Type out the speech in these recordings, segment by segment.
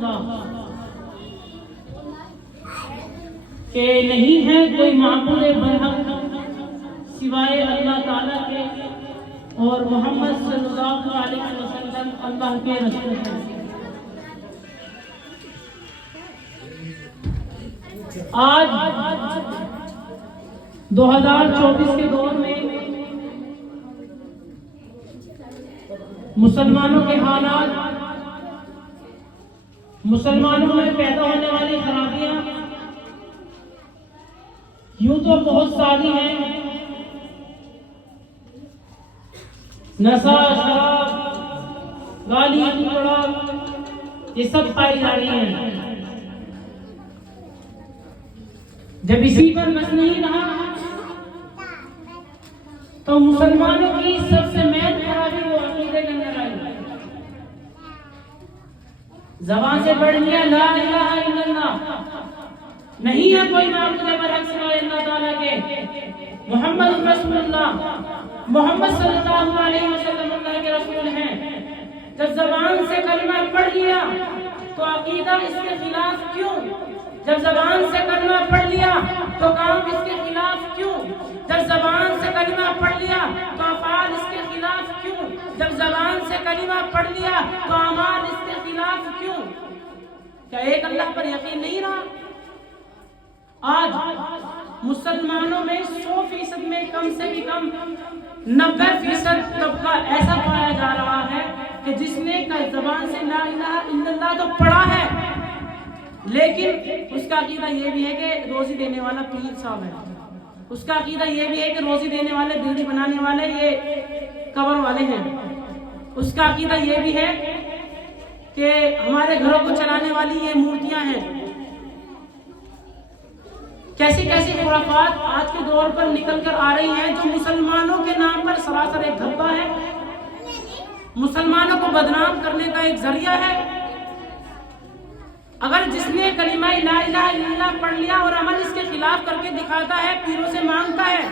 اللہ کہ نہیں ہے کوئی معبود برحق سوائے اللہ تعالیٰ کے اور محمد صلی اللہ علیہ وسلم اللہ کے رسول ہیں۔ آج 2024 کے دور میں مسلمانوں کے حالات، مسلمانوں میں پیدا ہونے والی خرابیاں یوں تو بہت ساری ہیں، نشہ، شراب، گالی گلوچ، یہ سب پائی جا رہی ہیں۔ جب اسی پر بس نہیں رہا تو مسلمانوں کی سب سے مین خرابی وہ عقیدے کے اندر آئی۔ زبان سے پڑھ لیا لا الہ الا اللہ، نہیں ہے کوئی معبود برحق سوائے اللہ تعالیٰ کے، محمد رسول اللہ، محمد صلی اللہ علیہ وسلم اللہ کے رسول ہیں۔ جب زبان سے کلمہ پڑھ لیا تو عقیدہ اس کے خلاف کیوں؟ جب زبان سے کلمہ پڑھ لیا تو کام اس کے خلاف کیوں؟ جب زبان سے کلمہ پڑھ لیا تو افعال اس کے خلاف کیوں؟ جب زبان سے کلمہ پڑھ لیا تو اعمال اس کے خلاف کیوں؟ کیا ایک اللہ پر یقین نہیں رہا؟ آج مسلمانوں میں 100% میں کم سے بھی کم 90% طبقہ ایسا پایا جا رہا ہے کہ جس نے زبان سے لا الہ الا اللہ تو پڑھا ہے، لیکن اس کا عقیدہ یہ بھی ہے کہ روزی دینے والا پیر صاحب ہے، اس کا عقیدہ یہ بھی ہے کہ روزی دینے والے، بیڑی بنانے والے یہ قبر والے ہیں، اس کا عقیدہ یہ بھی ہے کہ ہمارے گھروں کو چلانے والی یہ مورتیاں ہیں۔ کیسی کیسی خرافات آج کے دور پر نکل کر آ رہی ہیں جو مسلمانوں کے نام پر سراسر ایک دھبا ہے، مسلمانوں کو بدنام کرنے کا ایک ذریعہ ہے۔ اگر جس نے کلمہ لا الہ الا اللہ پڑھ لیا اور عمل اس کے خلاف کر کے دکھاتا ہے، پیروں سے مانگتا ہے،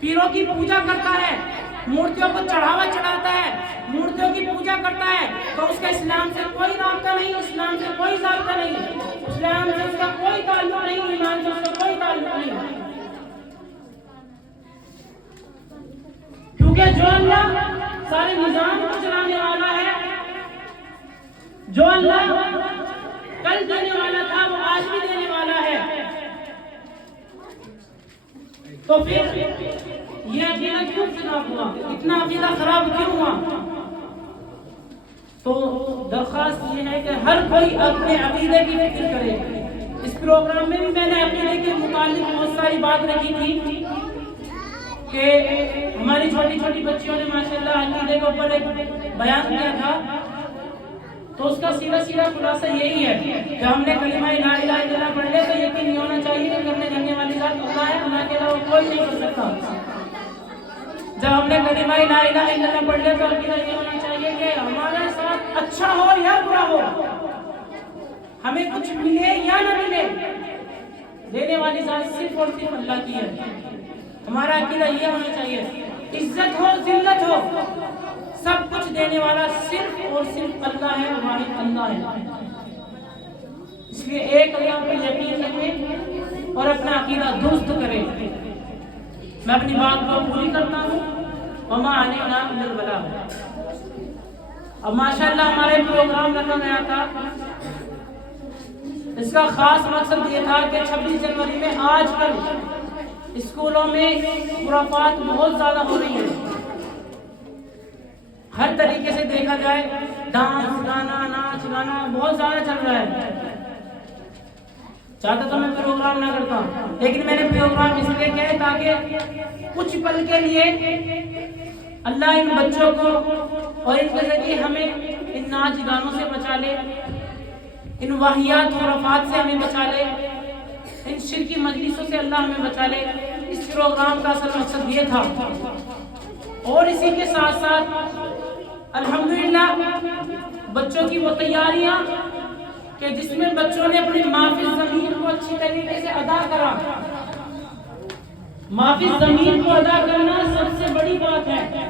پیروں کی پوجا کرتا ہے، مورتیوں کو چڑھاوا چڑھاتا ہے، مورتیوں کی پوجا کرتا ہے، تو اس کا اسلام سے کوئی رابطہ نہیں، اسلام سے کوئی ضابطہ نہیں، اسلام سے اس کا کوئی تعلق نہیں، ایمان سے اس کا کوئی تعلق نہیں۔ کیونکہ جو اللہ سارے نظام کو چلانے والا ہے، جو اللہ کل دینے والا تھا وہ آج بھی دینے والا ہے، تو پھر یہ عقیدہ کیوں خراب ہوا؟ اتنا عقیدہ خراب کیوں ہوا؟ تو درخواست یہ ہے کہ ہر کوئی اپنے عقیدے کی فکر کرے۔ اس پروگرام میں بھی میں نے عقیدے کے متعلق بہت ساری بات رکھی تھی کہ ہماری چھوٹی چھوٹی بچیوں نے ماشاءاللہ عقیدے کے اوپر ایک بیان کیا تھا، تو اس کا سیدھا سیدھا خلاصہ یہی ہے کہ ہم نے کلمہ لا الہ الا اللہ پڑھ لے تو یقین نہیں ہونا چاہیے کہ کرنے دھرنے والی ذات اللہ ہے، اللہ کے علاوہ کوئی نہیں کر سکتا۔ جب ہم نے کلمہ لا الہ الا اللہ پڑھ لیا تو عقیدہ یہ ہونا چاہیے کہ ہمارے ساتھ اچھا ہو یا برا ہو، ہمیں کچھ ملے یا نہ ملے، دینے والی ذات صرف اور صرف اللہ کی ہے۔ ہمارا عقیدہ یہ ہونا چاہیے، عزت ہو ذلت ہو، سب کچھ دینے والا صرف اور صرف اللہ ہے، واحد اللہ ہے۔ اس لیے ایک اللہ پر یقین رکھیں اور اپنا عقیدہ درست کریں۔ میں اپنی بات کو پوری کرتا ہوں، وما علینا الا البلاغ۔ اب ماشاءاللہ ہمارے پروگرام رکھا گیا تھا، اس کا خاص مقصد یہ تھا کہ 26 جنوری میں آج کل اسکولوں میں خرافات بہت زیادہ ہو رہی ہیں، ہر طریقے سے دیکھا جائے ڈانس، گانا، ناچ گانا بہت زیادہ چل رہا ہے۔ چاہتا تو میں پروگرام نہ کرتا، لیکن میں نے پروگرام اس لیے کیا ہے تاکہ کچھ پل کے لیے اللہ ان بچوں کو اور ان کے ذریعے ہمیں ان ناچ گانوں سے بچا لے، ان واہیات و خرافات سے ہمیں بچا لے، ان شرکی مجلسوں سے اللہ ہمیں بچا لے۔ اس پروگرام کا اصل مقصد یہ تھا، اور اسی کے ساتھ ساتھ الحمدللہ بچوں کی وہ تیاریاں کہ جس میں بچوں نے اپنی محفظ ضمیر کو اچھی طریقے سے ادا کرا۔ محفظ ضمیر کو ادا کرنا سب سے بڑی بات ہے۔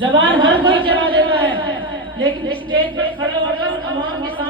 زبان ہر کوئی چلا دیتا ہے، لیکن اسٹیج پر کھڑے ہو کر عوام کے سامنے